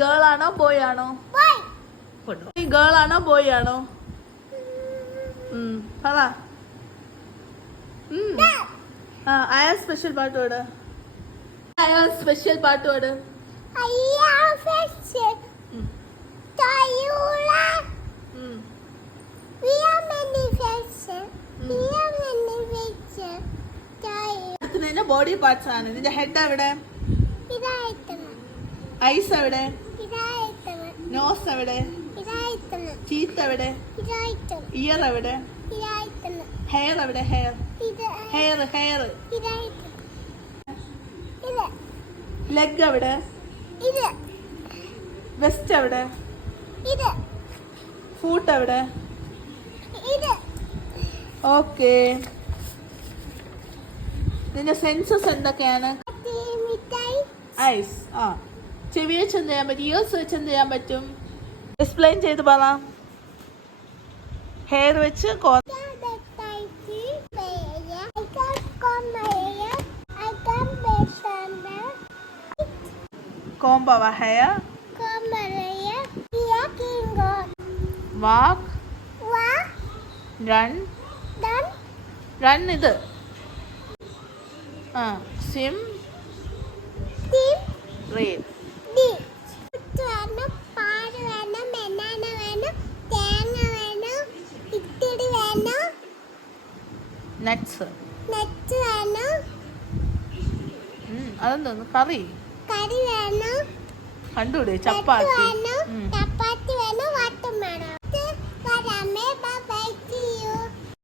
Girl ആണോ boy ആണോ? Girl ആണോ ബോയ് ആണോ? പറ. അയാൾ സ്പെഷ്യൽ പാട്ടോട്. അയാൾ സ്പെഷ്യൽ പാട്ടോട്. ബോഡി പാർട്സ് ആണ്. ഇതിന്റെ ഹെഡ് എവിടെ? ഐസ് എവിടെ? നോസ് എവിടെ? ടീത്ത് എവിടെ? ഇയർ എവിടെ? ഹെയർ എവിടെ? ഹെയർ ഹെയർ ഹെയർ ലെഗ് എവിടെ? വെസ്റ്റ് എവിടെ? ഫൂട്ട് എവിടെ? ഓക്കെ. ഇതിന്റെ സെൻസസ് എന്തൊക്കെയാണ്? ഐസ്. ചെവി വെച്ച് എന്ത് ചെയ്യാൻ പറ്റും? ഇയേഴ്സ് വെച്ച് എന്ത് ചെയ്യാൻ പറ്റും? എക്സ്പ്ലെയിൻ ചെയ്ത് പറ. ഹെയർ വെച്ച് comb our hair, walk, run, ഇത് swim, read. nuts അതെന്തോന്ന്? കറി വേണം. കണ്ടുപിടി. ചപ്പാത്തി.